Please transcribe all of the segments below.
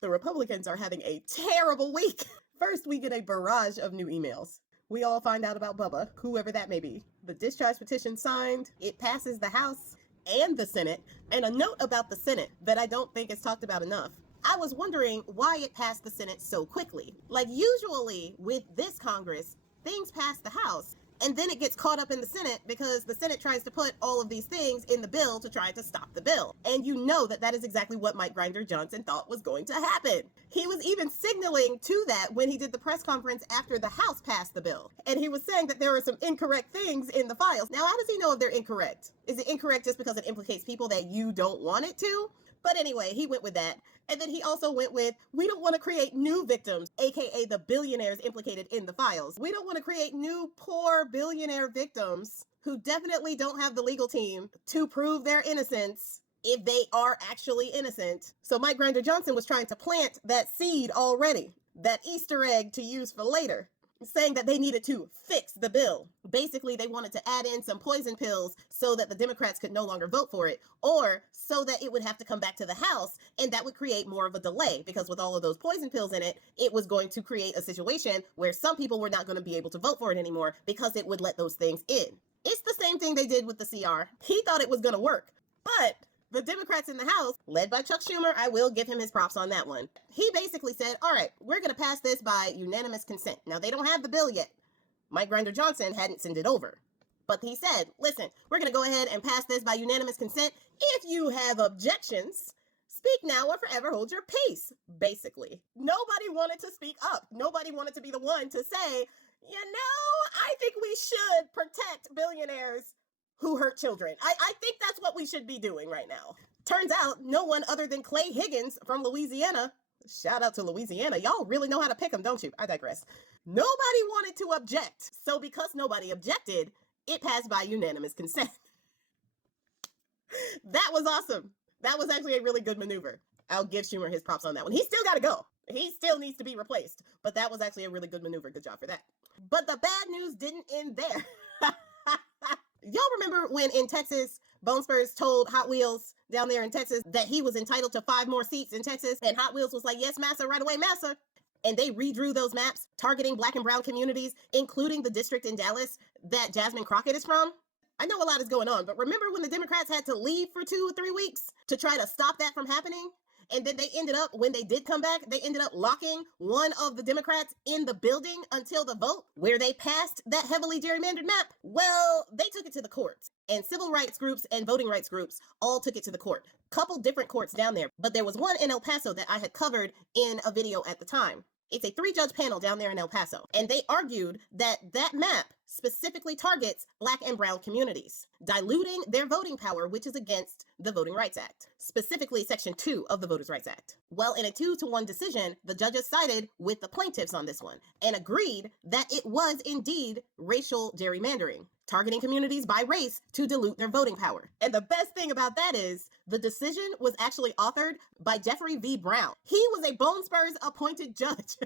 The Republicans are having a terrible week. First, we get a barrage of new emails. We all find out about Bubba, whoever that may be. The discharge petition signed, it passes the House and the Senate. And a note about the Senate that I don't think is talked about enough. I was wondering why it passed the Senate so quickly. Like usually with this Congress, things pass the House and then it gets caught up in the Senate because the Senate tries to put all of these things in the bill to try to stop the bill. And you know that that is exactly what Mike Grinder Johnson thought was going to happen. He was even signaling to that when he did the press conference after the House passed the bill. And he was saying that there were some incorrect things in the files. Now, how does he know if they're incorrect? Is it incorrect just because it implicates people that you don't want it to? But anyway, he went with that. And then he also went with, we don't want to create new victims, aka the billionaires implicated in the files. We don't want to create new poor billionaire victims who definitely don't have the legal team to prove their innocence if they are actually innocent. So Mike Grinder Johnson was trying to plant that seed already, that Easter egg to use for later, saying that they needed to fix the bill. Basically, they wanted to add in some poison pills so that the Democrats could no longer vote for it, or so that it would have to come back to the House, and that would create more of a delay, because with all of those poison pills in it, it was going to create a situation where some people were not going to be able to vote for it anymore because it would let those things in. It's the same thing they did with the CR. He thought it was going to work, but the Democrats in the House, led by Chuck Schumer, I will give him his props on that one. He basically said, all right, we're going to pass this by unanimous consent. Now, they don't have the bill yet. Mike Grinder Johnson hadn't sent it over. But he said, listen, we're going to go ahead and pass this by unanimous consent. If you have objections, speak now or forever hold your peace, basically. Nobody wanted to speak up. Nobody wanted to be the one to say, you know, I think we should protect billionaires who hurt children. I think that's what we should be doing right now. Turns out no one other than Clay Higgins from Louisiana, shout out to Louisiana, y'all really know how to pick them, don't you? I digress. Nobody wanted to object. So because nobody objected, it passed by unanimous consent. That was awesome. That was actually a really good maneuver. I'll give Schumer his props on that one. He still got to go. He still needs to be replaced. But that was actually a really good maneuver. Good job for that. But the bad news didn't end there. Y'all remember when in Texas, Bone Spurs told Hot Wheels down there in Texas that he was entitled to 5 more seats in Texas? And Hot Wheels was like, yes, massa, right away, massa. And they redrew those maps targeting Black and brown communities, including the district in Dallas that Jasmine Crockett is from. I know a lot is going on, but remember when the Democrats had to leave for 2 or 3 weeks to try to stop that from happening? And then they ended up, when they did come back, they ended up locking one of the Democrats in the building until the vote where they passed that heavily gerrymandered map. Well, they took it to the courts, and civil rights groups and voting rights groups all took it to the court. Couple different courts down there, but there was one in El Paso that I had covered in a video at the time. It's a 3-judge panel down there in El Paso, and they argued that that map specifically targets Black and brown communities, diluting their voting power, which is against the Voting Rights Act, specifically Section 2 of the Voters' Rights Act. Well, in a 2-to-1 decision, the judges sided with the plaintiffs on this one and agreed that it was indeed racial gerrymandering, targeting communities by race to dilute their voting power. And the best thing about that is the decision was actually authored by Jeffrey V. Brown. He was a Bone Spurs appointed judge.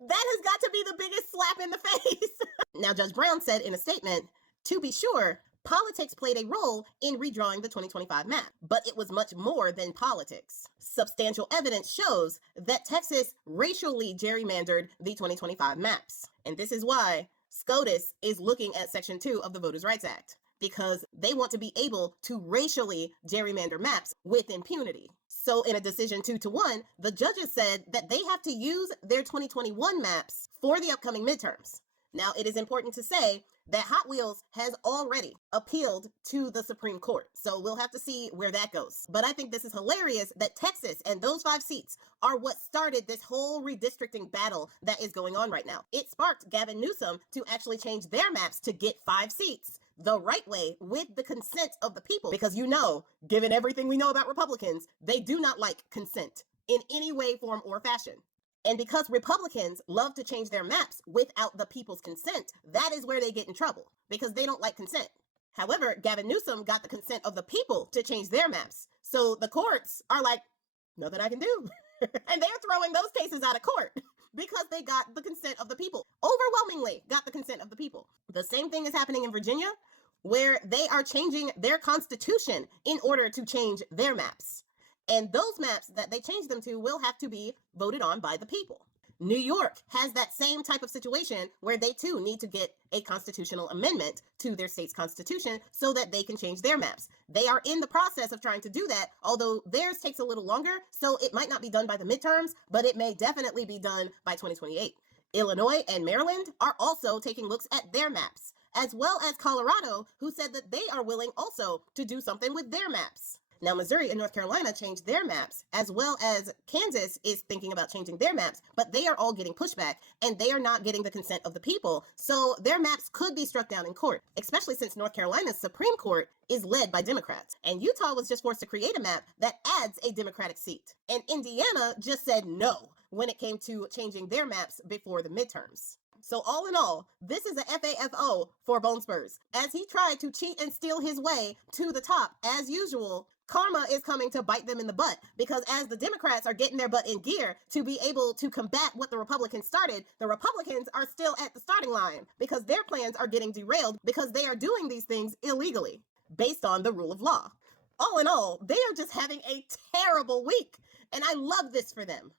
That has got to be the biggest slap in the face. Now, Judge Brown said in a statement, to be sure, politics played a role in redrawing the 2025 map, but it was much more than politics. Substantial evidence shows that Texas racially gerrymandered the 2025 maps. And this is why SCOTUS is looking at Section 2 of the Voters' Rights Act, because they want to be able to racially gerrymander maps with impunity. So in a decision 2-to-1, the judges said that they have to use their 2021 maps for the upcoming midterms. Now, it is important to say that Hot Wheels has already appealed to the Supreme Court. So we'll have to see where that goes. But I think this is hilarious that Texas and those 5 seats are what started this whole redistricting battle that is going on right now. It sparked Gavin Newsom to actually change their maps to get 5 seats the right way with the consent of the people. Because you know, given everything we know about Republicans, they do not like consent in any way, form, or fashion. And because Republicans love to change their maps without the people's consent, that is where they get in trouble, because they don't like consent. However, Gavin Newsom got the consent of the people to change their maps. So the courts are like, nothing I can do. And they're throwing those cases out of court because they got the consent of the people. Overwhelmingly got the consent of the people. The same thing is happening in Virginia, where they are changing their constitution in order to change their maps. And those maps that they change them to will have to be voted on by the people. New York has that same type of situation where they too need to get a constitutional amendment to their state's constitution so that they can change their maps. They are in the process of trying to do that, although theirs takes a little longer, so it might not be done by the midterms, but it may definitely be done by 2028. Illinois and Maryland are also taking looks at their maps, as well as Colorado, who said that they are willing also to do something with their maps. Now, Missouri and North Carolina changed their maps, as well as Kansas is thinking about changing their maps, but they are all getting pushback, and they are not getting the consent of the people, so their maps could be struck down in court, especially since North Carolina's Supreme Court is led by Democrats, and Utah was just forced to create a map that adds a Democratic seat, and Indiana just said no when it came to changing their maps before the midterms. So all in all, this is a FAFO for Bone Spurs. As he tried to cheat and steal his way to the top, as usual, karma is coming to bite them in the butt, because as the Democrats are getting their butt in gear to be able to combat what the Republicans started, the Republicans are still at the starting line because their plans are getting derailed because they are doing these things illegally based on the rule of law. All in all, they are just having a terrible week, and I love this for them.